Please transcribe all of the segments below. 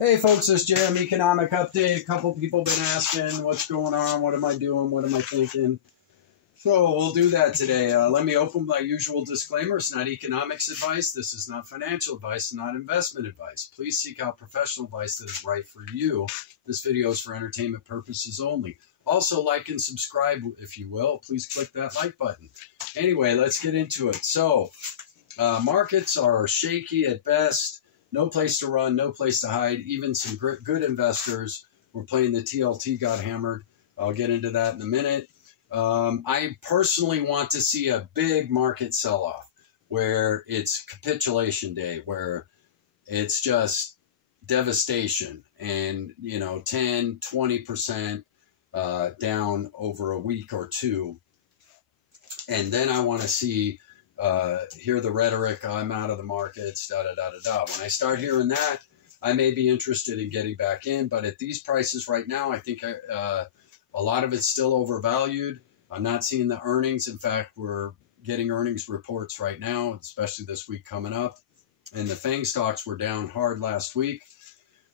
Hey folks, this JM Economic Update. A couple people been asking what's going on, what am I doing, what am I thinking. So we'll do that today. Let me open my usual disclaimer. It's not economics advice. This is not financial advice, not investment advice. Please seek out professional advice that is right for you. This video is for entertainment purposes only. Also, like and subscribe if you will. Please click that like button. Anyway, let's get into it. So markets are shaky at best. No place to run, no place to hide. Even some good investors were playing the TLT, got hammered. I'll get into that in a minute. I personally want to see a big market sell-off where it's capitulation day, where it's just devastation and, 10, 20% down over a week or two. And then I want to see hear the rhetoric, I'm out of the markets, da-da-da-da-da. When I start hearing that, I may be interested in getting back in, but at these prices right now, I think a lot of it's still overvalued. I'm not seeing the earnings. In fact, we're getting earnings reports right now, especially this week coming up. And the FANG stocks were down hard last week,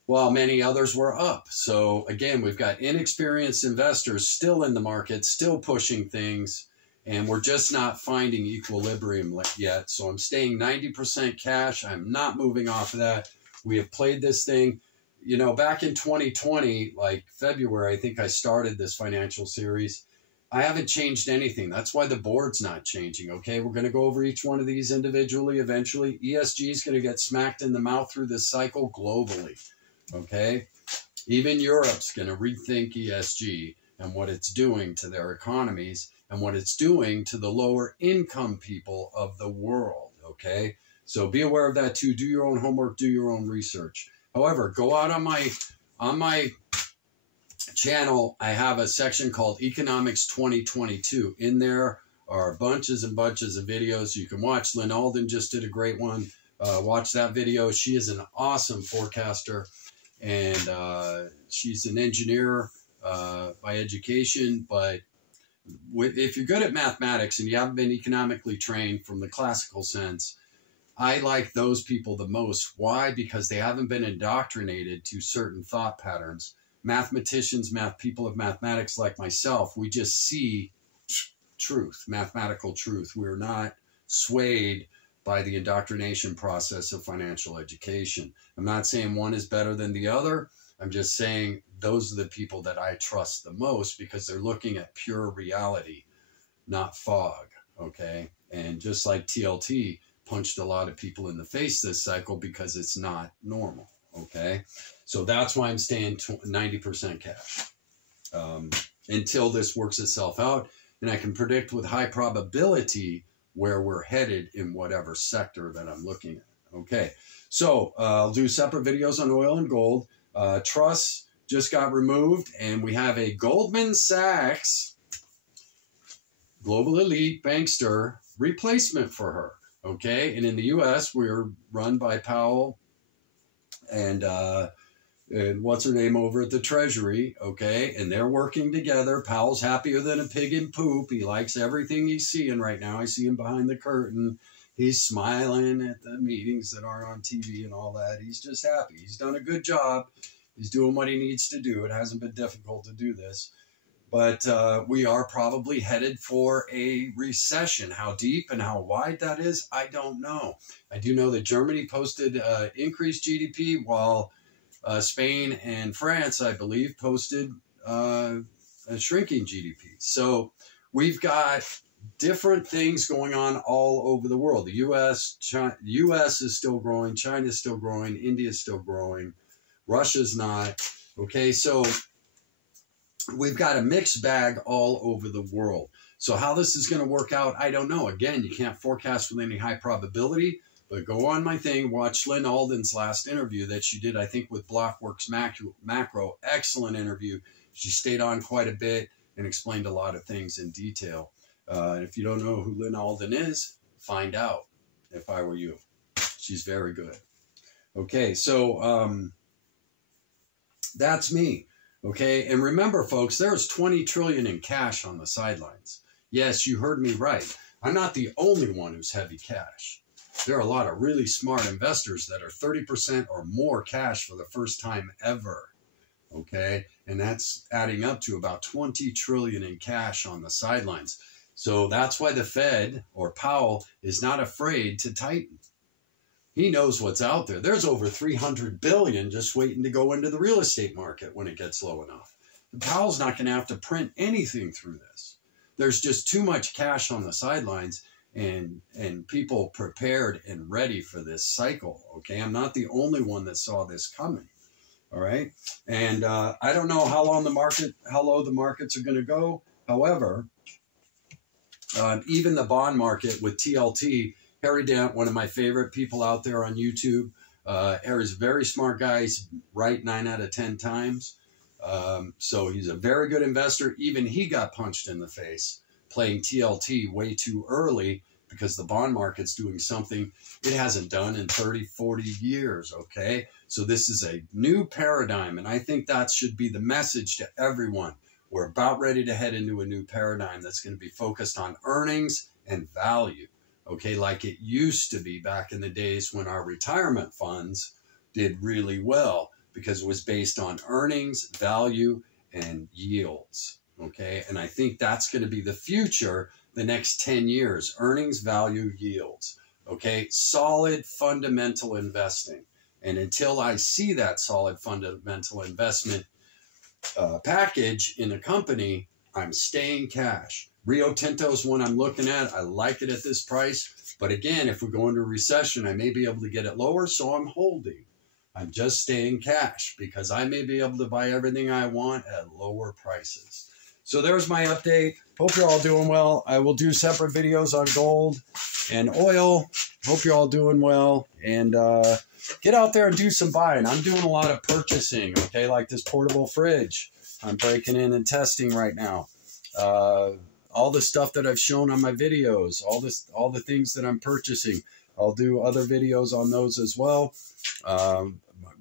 while many others were up. So again, we've got inexperienced investors still in the market, still pushing things. And we're just not finding equilibrium yet. So I'm staying 90% cash. I'm not moving off of that. We have played this thing, back in 2020, like February, I think I started this financial series. I haven't changed anything. That's why the board's not changing. Okay, we're going to go over each one of these individually eventually. ESG is going to get smacked in the mouth through this cycle globally. Okay, even Europe's going to rethink ESG and what it's doing to their economies and what it's doing to the lower income people of the world, okay? So be aware of that too. Do your own homework, do your own research. However, go out on my channel. I have a section called Economics 2022. In there are bunches and bunches of videos you can watch. Lynn Alden just did a great one. Watch that video. She is an awesome forecaster, and she's an engineer by education, but if you're good at mathematics and you haven't been economically trained from the classical sense, I like those people the most. Why? Because they haven't been indoctrinated to certain thought patterns. Mathematicians, people of mathematics like myself, we just see truth, mathematical truth. We're not swayed by the indoctrination process of financial education. I'm not saying one is better than the other. I'm just saying those are the people that I trust the most because they're looking at pure reality, not fog, okay? And just like TLT punched a lot of people in the face this cycle because it's not normal, okay? So that's why I'm staying 90% cash until this works itself out. And I can predict with high probability where we're headed in whatever sector that I'm looking at, okay? So I'll do separate videos on oil and gold. Truss just got removed, and we have a Goldman Sachs global elite bankster replacement for her. Okay, and in the U.S. we're run by Powell and what's her name over at the Treasury. Okay, and they're working together. Powell's happier than a pig in poop. He likes everything he's seeing right now. I see him behind the curtain. He's smiling at the meetings that aren't on TV and all that. He's just happy. He's done a good job. He's doing what he needs to do. It hasn't been difficult to do this. But we are probably headed for a recession. How deep and how wide that is, I don't know. I do know that Germany posted increased GDP, while Spain and France, I believe, posted a shrinking GDP. So we've got different things going on all over the world. The U.S. is still growing. China is still growing. India is still growing. Russia's not. Okay, so we've got a mixed bag all over the world. So how this is going to work out, I don't know. Again, you can't forecast with any high probability, but go on my thing, watch Lynn Alden's last interview that she did, I think, with Blockworks Macro. Excellent interview. She stayed on quite a bit and explained a lot of things in detail. If you don't know who Lynn Alden is, find out if I were you. She's very good. Okay, so that's me. Okay, and remember, folks, there's $20 trillion in cash on the sidelines. Yes, you heard me right. I'm not the only one who's heavy cash. there are a lot of really smart investors that are 30% or more cash for the first time ever. Okay. And that's adding up to about 20 trillion in cash on the sidelines. So that's why the Fed or Powell is not afraid to tighten. He knows what's out there. There's over 300 billion just waiting to go into the real estate market when it gets low enough. Powell's not going to have to print anything through this. There's just too much cash on the sidelines and people prepared and ready for this cycle. Okay. I'm not the only one that saw this coming. All right. And I don't know how low the markets are going to go. However, even the bond market with TLT, Harry Dent, one of my favorite people out there on YouTube. Harry's a very smart guy. He's right 9 out of 10 times. So he's a very good investor. Even he got punched in the face playing TLT way too early because the bond market's doing something it hasn't done in 30, 40 years, okay? So this is a new paradigm, and I think that should be the message to everyone. We're about ready to head into a new paradigm that's going to be focused on earnings and value, okay? Like it used to be back in the days when our retirement funds did really well because it was based on earnings, value, and yields, okay? And I think that's going to be the future the next 10 years, earnings, value, yields, okay? Solid fundamental investing. And until I see that solid fundamental investment package in a company, I'm staying cash. Rio Tinto is one I'm looking at. I like it at this price. But again, if we go into a recession, I may be able to get it lower, so I'm holding. I'm just staying cash because I may be able to buy everything I want at lower prices. So there's my update. Hope you're all doing well. I will do separate videos on gold and oil. Hope you're all doing well. And get out there and do some buying. I'm doing a lot of purchasing, okay, like this portable fridge. I'm breaking in and testing right now. All the stuff that I've shown on my videos, all the things that I'm purchasing. I'll do other videos on those as well.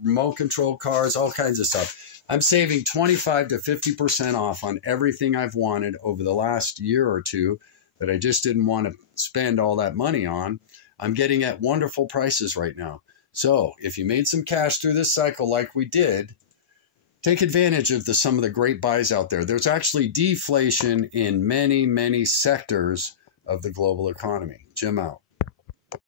Remote control cars, all kinds of stuff. I'm saving 25 to 50% off on everything I've wanted over the last year or two that I just didn't want to spend all that money on. I'm getting at wonderful prices right now. So if you made some cash through this cycle like we did, take advantage of some of the great buys out there. There's actually deflation in many, many sectors of the global economy. Jim out.